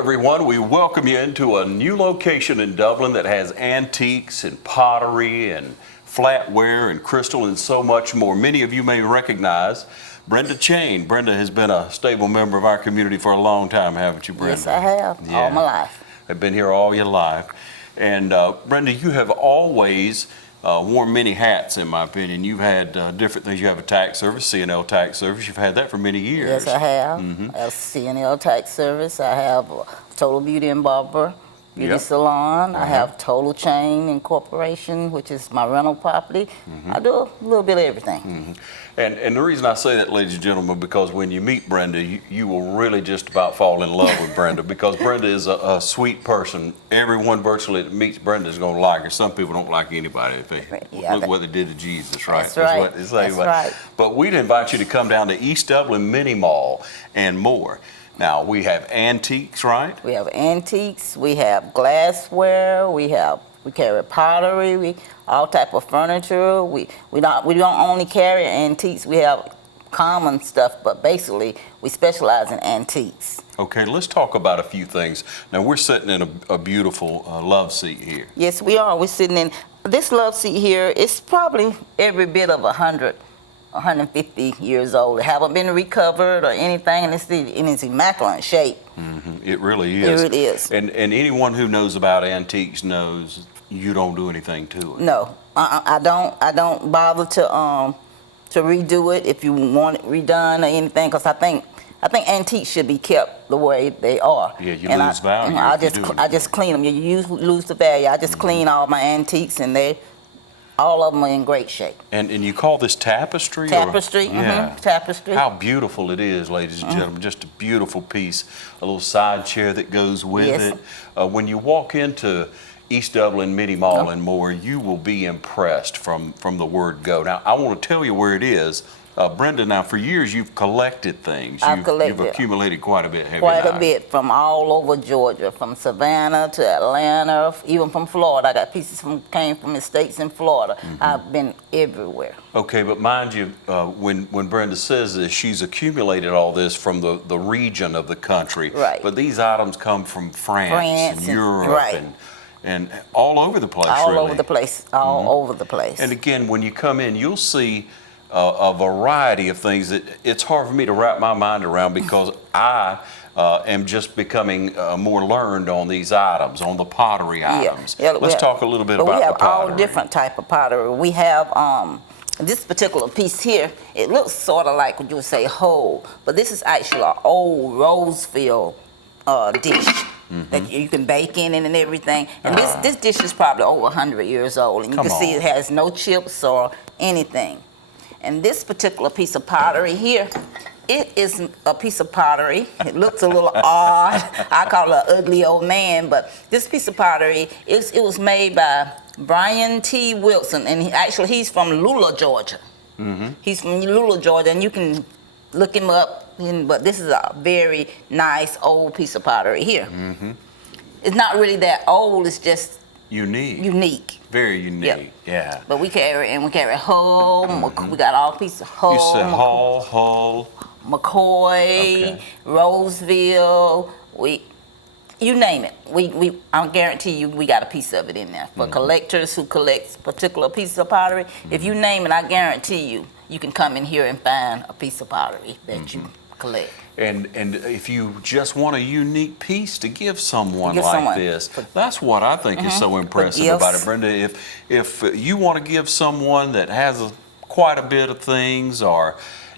everyone. We welcome you into a new location in Dublin that has antiques and pottery and flatware and crystal and so much more. Many of you may recognize Brenda Chain. Brenda has been a stable member of our community for a long time, haven't you, Brenda? Yes, I have. Yeah. All my life. I've been here all your life. And Brenda, you have always worn many hats, in my opinion. You've had different things. You have a tax service, C&L tax service. You've had that for many years. Yes, I have. Mm-hmm. I have C&L tax service. I have Total Beauty and Barber Beauty Yep. Salon. Uh-huh. I have Total Chain Incorporation, which is my rental property. Mm-hmm. I do a little bit of everything. Mm-hmm. And the reason I say that, ladies and gentlemen, because when you meet Brenda, you will really just about fall in love with Brenda, because Brenda is a sweet person. Everyone virtually that meets Brenda is going to like her. Some people don't like anybody. Look what they did to Jesus, right? That's right. What they say. That's right. But we'd invite you to come down to East Dublin Mini Mall and more. Now, we have antiques, right? We have antiques. We have glassware. We carry pottery. All type of furniture. We don't only carry antiques. We have common stuff, but basically we specialize in antiques. Okay, let's talk about a few things. Now, we're sitting in a beautiful love seat here. Yes, we are. We're sitting in this love seat here. It's probably every bit of 150 years old. It haven't been recovered or anything, and it's in its immaculate shape. Mm-hmm. It really is. It really is. And anyone who knows about antiques knows you don't do anything to it. No, I don't bother to redo it if you want it redone or anything, because I think antiques should be kept the way they are. Yeah, you lose value. I just clean them. You lose the value. I just clean all my antiques, and all of them are in great shape. And you call this tapestry? Tapestry, Yeah. Tapestry. How beautiful it is, ladies and gentlemen. Just a beautiful piece. A little side chair that goes with Yes. it. When you walk into East Dublin Mini Mall and more, you will be impressed from the word go. Now, I want to tell you where it is. Brenda, now for years you've collected things. You've accumulated quite a bit, haven't you? Quite a bit, from all over Georgia, from Savannah to Atlanta, even from Florida. I got pieces came from estates in Florida. Mm-hmm. I've been everywhere. Okay, but mind you, when Brenda says this, she's accumulated all this from the region of the country. Right. But these items come from France and Europe right. and all over the place, all really. over the place, all over the place. And again, when you come in, you'll see a variety of things that it's hard for me to wrap my mind around, because I am just becoming more learned on these items, on the pottery items. Yeah, Let's talk a little bit about the pottery. We have all different type of pottery. We have this particular piece here. It looks sort of like what you would say whole, but this is actually an old Roseville dish. Mm-hmm. That you can bake in and everything. And this dish is probably over 100 years old. And you can see it has no chips or anything. And this particular piece of pottery here, it is a piece of pottery. It looks a little odd. I call it an ugly old man. But this piece of pottery, it was made by Brian T. Wilson. And he's from Lula, Georgia. Mm-hmm. He's from Lula, Georgia. And you can look him up. But this is a very nice old piece of pottery here. Mm-hmm. It's not really that old. It's just unique. Very unique. Yep. Yeah. But we carry Hull. Mm-hmm. We got all pieces of Hull. You said Hull, McCoy, okay. Roseville. You name it. I guarantee you, we got a piece of it in there. For collectors who collect particular pieces of pottery, if you name it, I guarantee you can come in here and find a piece of pottery that you collect. And if you just want a unique piece to give someone like this, that's what I think is so impressive about it, Brenda. If you want to give someone that has quite a bit of things, or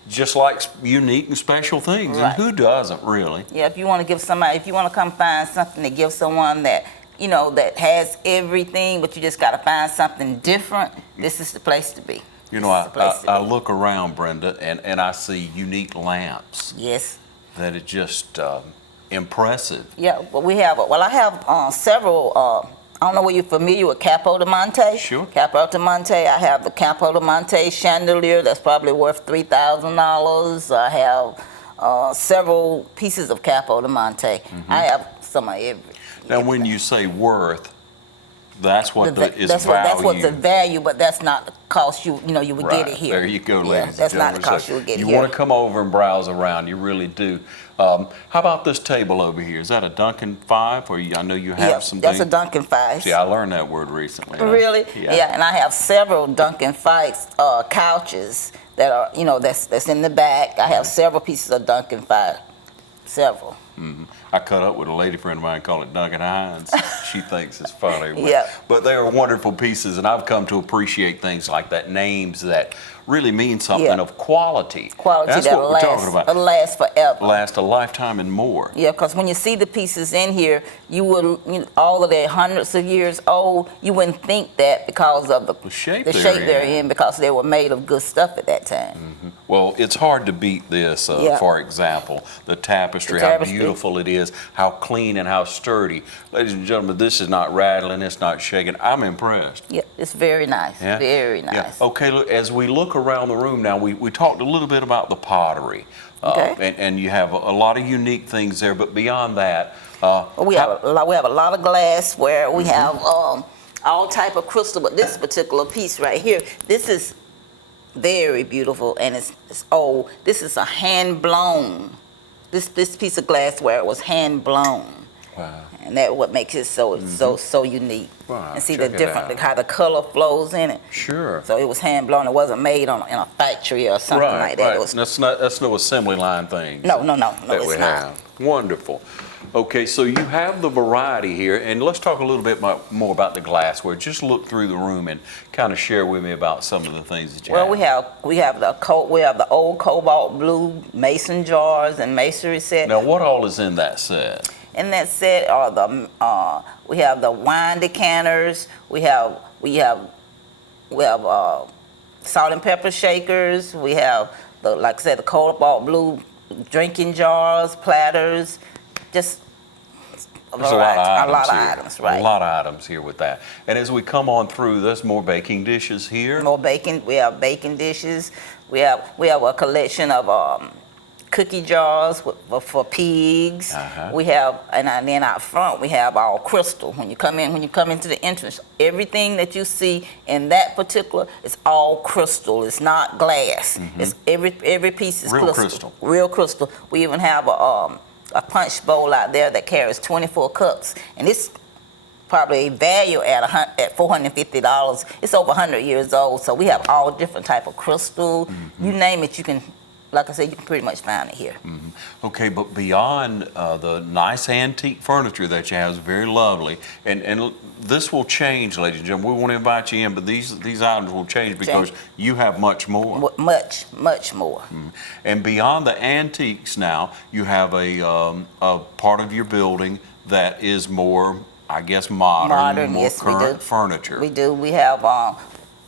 just likes unique and special things, and who doesn't really? Yeah, if you want to come find something to give someone that that has everything, but you just got to find something different, this is the place to be. You know, I look around, Brenda, and I see unique lamps. Yes. That are just impressive. Yeah, well, I have several. I don't know whether you're familiar with Capo di Monte. Sure. Capo di Monte. I have the Capo di Monte chandelier that's probably worth $3,000. I have several pieces of Capo di Monte. Mm-hmm. I have some of every. Now, when you say worth, That's what is that's value. That's what's the value, but that's not the cost you would get it here. There you go, ladies and that's gentlemen. not the cost you would get you here. You want to come over and browse around, you really do. How about this table over here? Is that a Duncan 5? Or I know you have some that's things. a Duncan 5. See, I learned that word recently. Really? Yeah, and I have several Duncan 5 couches that are, that's in the back. I have several pieces of Duncan 5. Several. Mm-hmm. I cut up with a lady friend of mine called it Duncan Hines. She thinks it's funny. Yeah. But they are wonderful pieces, and I've come to appreciate things like that, names that really mean something of quality. Quality That's what we're talking about. That'll last forever. Last a lifetime and more. Yeah, because when you see the pieces in here, all of their hundreds of years old, you wouldn't think that because of the shape they're in, because they were made of good stuff at that time. Mm-hmm. Well, it's hard to beat this, for example, the tapestry, how beautiful it is, how clean and how sturdy. Ladies and gentlemen, this is not rattling, it's not shaking. I'm impressed. Yeah, it's very nice, very nice. Yeah. Okay, look, as we look around the room now, we talked a little bit about the pottery. And you have a lot of unique things there, but beyond that, we have a lot of glassware. We have all type of crystal, but this particular piece right here, this is very beautiful, and it's old. This is a hand blown. This piece of glassware was hand blown. Wow. And that's what makes it so unique. Wow, and see how the color flows in it. Sure. So it was hand blown. It wasn't made in a factory or something like that. Right. That's no assembly line thing. No, it's not. Wonderful. Okay, so you have the variety here, and let's talk a little bit more about the glassware. Just look through the room and kind of share with me about some of the things that you have. Well, we have the old cobalt blue mason jars and masonry set. Now, what all is in that set? In that set are we have the wine decanters. We have salt and pepper shakers. We have like I said, the cobalt blue drinking jars, platters, just a lot of items, right? A lot of items here with that. And as we come on through, there's more baking dishes here. We have baking dishes. We have a collection of cookie jars for pigs. We have, and then out front we have all crystal. When you come into the entrance, everything that you see in that particular is all crystal. It's not glass. It's every piece is crystal. Real crystal. We even have a punch bowl out there that carries 24 cups, and it's probably valued at $450. It's over 100 years old. So we have all different type of crystal. You name it, you can. Like I said, you can pretty much find it here. Okay, but beyond the nice antique furniture that you have is very lovely, and this will change, ladies and gentlemen. We want to invite you in, but these items will change because you have much more. Much more. And beyond the antiques now, you have a part of your building that is more, I guess, modern more current furniture. We do. We have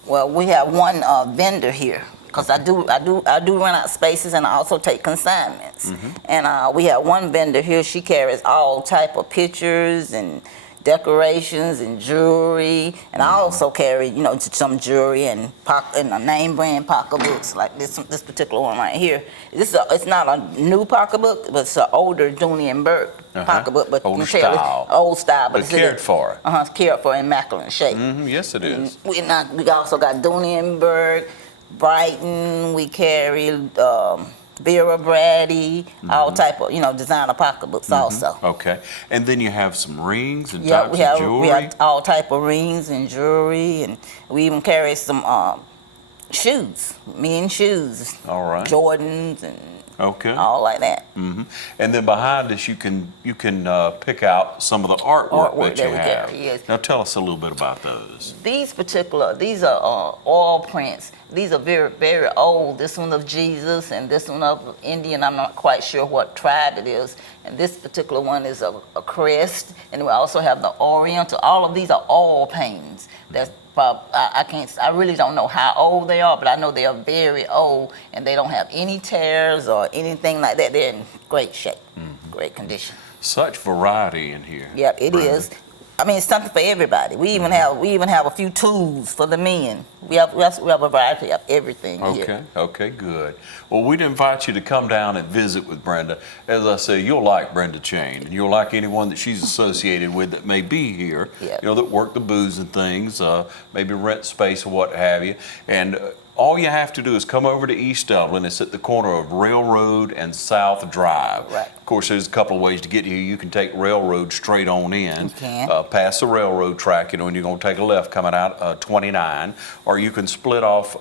we have one vendor here. Because I do rent out spaces, and I also take consignments. And we have one vendor here. She carries all type of pictures and decorations and jewelry, and I also carry some jewelry and name brand pocketbooks like this particular one right here. It's not a new pocketbook, but it's an older Dooney and Burke pocketbook, but old style, but it's cared for. Cared for, immaculate shape. Yes, it is. We also got Dooney and Burke. Brighton, we carry Vera Braddy, all type of designer pocketbooks also. Okay, and then you have some rings and types of jewelry. We have all type of rings and jewelry, and we even carry some shoes, men's shoes. All right. Jordans and all like that. And then behind us, you can pick out some of the artwork that you have. Carry, yes. Now tell us a little bit about those. These are oil prints. These are very, very old. This one of Jesus and this one of Indian. I'm not quite sure what tribe it is. And this particular one is a crest. And we also have the Oriental. All of these are oil paintings. That's I really don't know how old they are, but I know they are very old, and they don't have any tears or anything like that. They're in great shape, great condition. Such variety in here. Yep, it is. I mean, it's something for everybody. We even have a few tools for the men. We have a variety of everything here. Okay, good. Well, we'd invite you to come down and visit with Brenda. As I say, you'll like Brenda Chain, and you'll like anyone that she's associated with that may be here. Yep. You know, that work the booths and things, maybe rent space or what have you. And all you have to do is come over to East Dublin. It's at the corner of Railroad and South Drive. Right. Of course, there's a couple of ways to get here. You can take Railroad straight on in, You can. past the railroad track, you know, and you're going to take a left coming out 29, or you can split off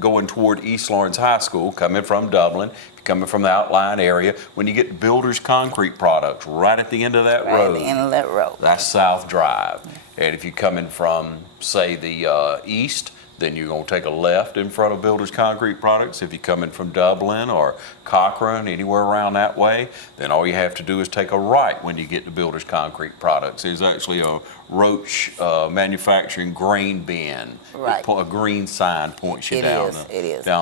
going toward East Lawrence High School, coming from Dublin, coming from the outlying area. When you get to Builders Concrete Products, right at the end of that road. Right at the end of that road. That's South Drive. And if you're coming from, say, the east, then you're going to take a left in front of Builders Concrete Products. If you're coming from Dublin or Cochrane, anywhere around that way, then all you have to do is take a right when you get to Builders Concrete Products. There's actually a Roach Manufacturing grain bin. Right. A green sign points you down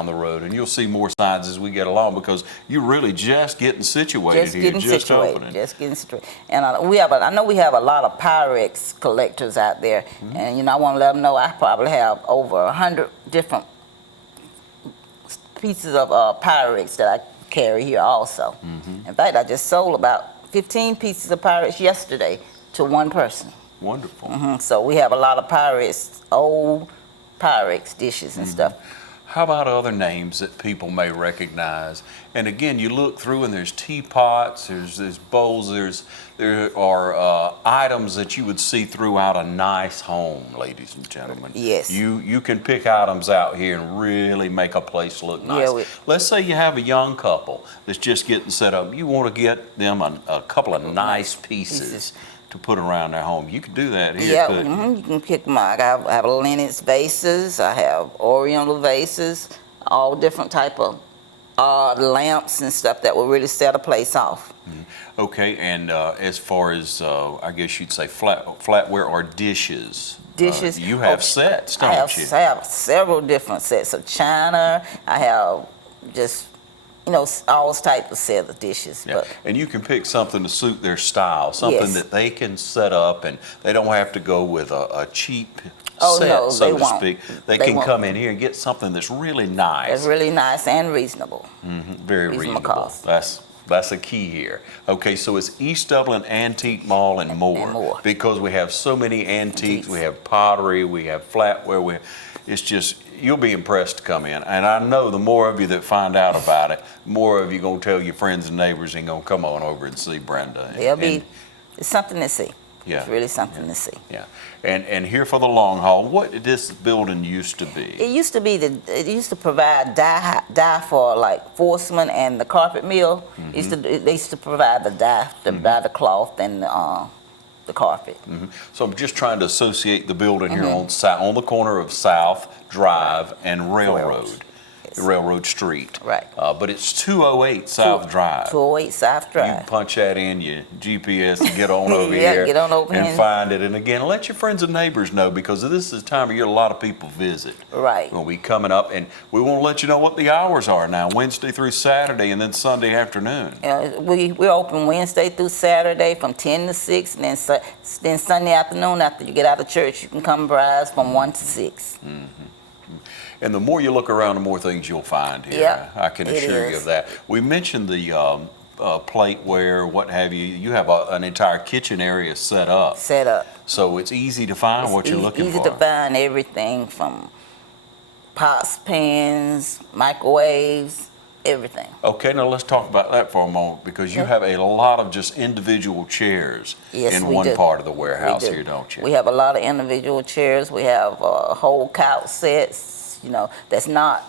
the road. And you'll see more signs as we get along, because you're really just getting situated here. Just getting situated. And I know we have a lot of Pyrex collectors out there. Mm-hmm. And, you know, I want to let them know I probably have over 100 different pieces of Pyrex that I carry here also. Mm-hmm. In fact, I just sold about 15 pieces of Pyrex yesterday to one person. Wonderful. Mm-hmm. So we have a lot of Pyrex, old Pyrex dishes and stuff. How about other names that people may recognize? And again, you look through and there's teapots, there's bowls, there are items that you would see throughout a nice home, ladies and gentlemen. Yes. You can pick items out here and really make a place look nice. Yeah, Let's say you have a young couple that's just getting set up. You want to get them a couple of nice pieces to put around their home. You can do that here. Yeah, you can pick them out. I have Linux vases, I have Oriental vases, all different type of lamps and stuff that will really set a place off. Okay, and as far as I guess you'd say flatware or dishes. Dishes. You have sets, don't you? I have several different sets of china. I have just, you know, all types of set of dishes. Yeah. But and you can pick something to suit their style, something that they can set up, and they don't have to go with a cheap set, so to speak. They can come in here and get something that's really nice. It's really nice and reasonable. Very reasonable. Cost. That's a key here. Okay, so it's East Dublin Antique Mall and more. Because we have so many antiques. We have pottery, we have flatware, it's just, you'll be impressed to come in. And I know the more of you that find out about it, more of you going to tell your friends and neighbors and going to come on over and see Brenda. It's something to see. Yeah. It's really something to see. Yeah. And here for the long haul, what did this building used to be? It used to provide dye for like Forceman and the carpet mill. They used to provide the dye, the cloth and the carpet. So I'm just trying to associate the building here on the corner of South Drive and Railroad. Railroad Street. Right. But it's 208 South Drive. 208 South Drive. You can punch that in your GPS and get on over here get on over and find it. And again, let your friends and neighbors know, because this is the time of year a lot of people visit. Right. We'll be coming up, and we want to let you know what the hours are now, Wednesday through Saturday and then Sunday afternoon. We're open Wednesday through Saturday from 10 to 6, and then Sunday afternoon after you get out of church, you can come browse from 1 to 6. And the more you look around, the more things you'll find here. Yep, I can assure you of that. We mentioned the plateware, what have you. You have an entire kitchen area set up. So it's easy to find what you're looking for. Easy to find everything from pots, pans, microwaves, everything. Okay, now let's talk about that for a moment, because you have a lot of just individual chairs in one part of the warehouse here, don't you? We have a lot of individual chairs. We have whole couch sets, you know, that's not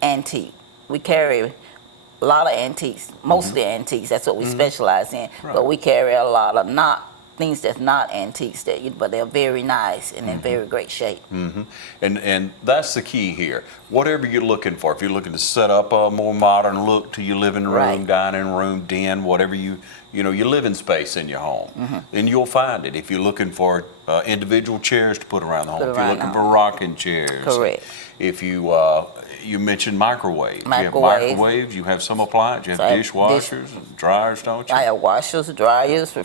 antique. We carry a lot of antiques, mostly antiques. That's what we specialize in. Right. But we carry a lot of things that's not antiques, but they're very nice and in very great shape. And that's the key here. Whatever you're looking for, if you're looking to set up a more modern look to your living room, dining room, den, whatever your living space in your home, then you'll find it. If you're looking for individual chairs to put around the home, if you're looking for rocking chairs, if you mentioned microwaves. You have microwaves, you have some appliances, you have dishwashers and dryers, don't you? I have washers, dryers,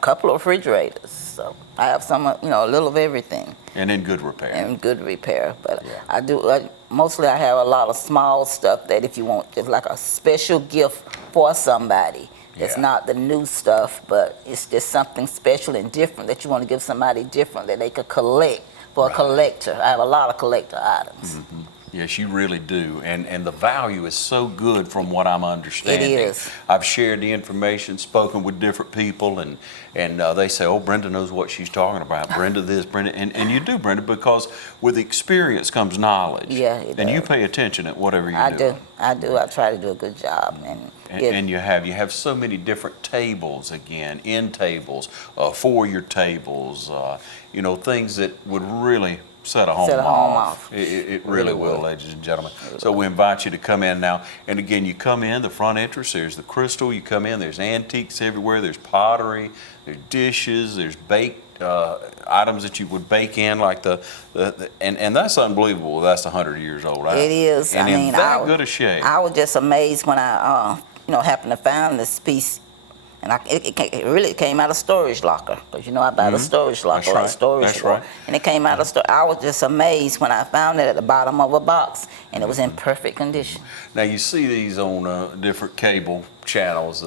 couple of refrigerators. So I have some, a little of everything. And in good repair. In good repair, but yeah. Mostly I have a lot of small stuff that if you want, just like a special gift for somebody. It's not the new stuff, but it's just something special and different that you want to give somebody different that they could collect for a collector. I have a lot of collector items. Mm-hmm. Yes, you really do, and the value is so good from what I'm understanding. It is. I've shared the information, spoken with different people, and they say, "Oh, Brenda knows what she's talking about. Brenda this, Brenda," and you do, Brenda, because with experience comes knowledge. Yeah, it and does. you pay attention at whatever you do. I do. I try to do a good job, and you have so many different tables again, end tables, foyer tables, things that would really set a home off. It really will, ladies and gentlemen. So we invite you to come in now. And again, you come in, the front entrance, there's the crystal. You come in, there's antiques everywhere. There's pottery, there's dishes, there's baked items that you would bake in, like and that's unbelievable. That's 100 years old, right? It is. And in that good a shape. I was just amazed when I, happened to find this piece. And it really came out of storage locker, because I buy the storage locker, That's right. storage. That's right. And it came out of storage. I was just amazed when I found it at the bottom of a box, and it was in perfect condition. Now you see these on different cable channels,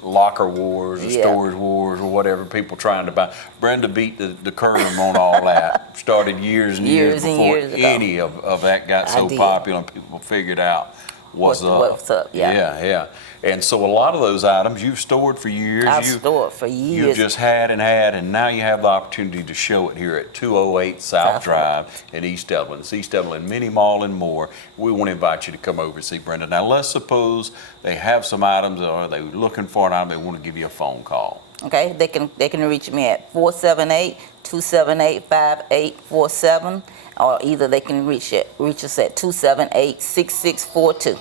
locker wars, or storage wars, or whatever. People trying to buy. Brenda beat the curve on all that. Started years and years before any of that got so popular, and people figured out what's up. Yeah. And so a lot of those items you've stored for years. I've stored for years. You've just had, and now you have the opportunity to show it here at 208 South Drive in East Dublin. It's East Dublin Mini Mall and more. We want to invite you to come over and see Brenda. Now let's suppose they have some items, or they're looking for an item, they want to give you a phone call. Okay, they can reach me at 478-278-5847, or either they can reach us at 278-6642.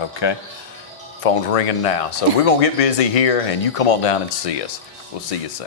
Okay. Phone's ringing now. So we're going to get busy here, and you come on down and see us. We'll see you soon.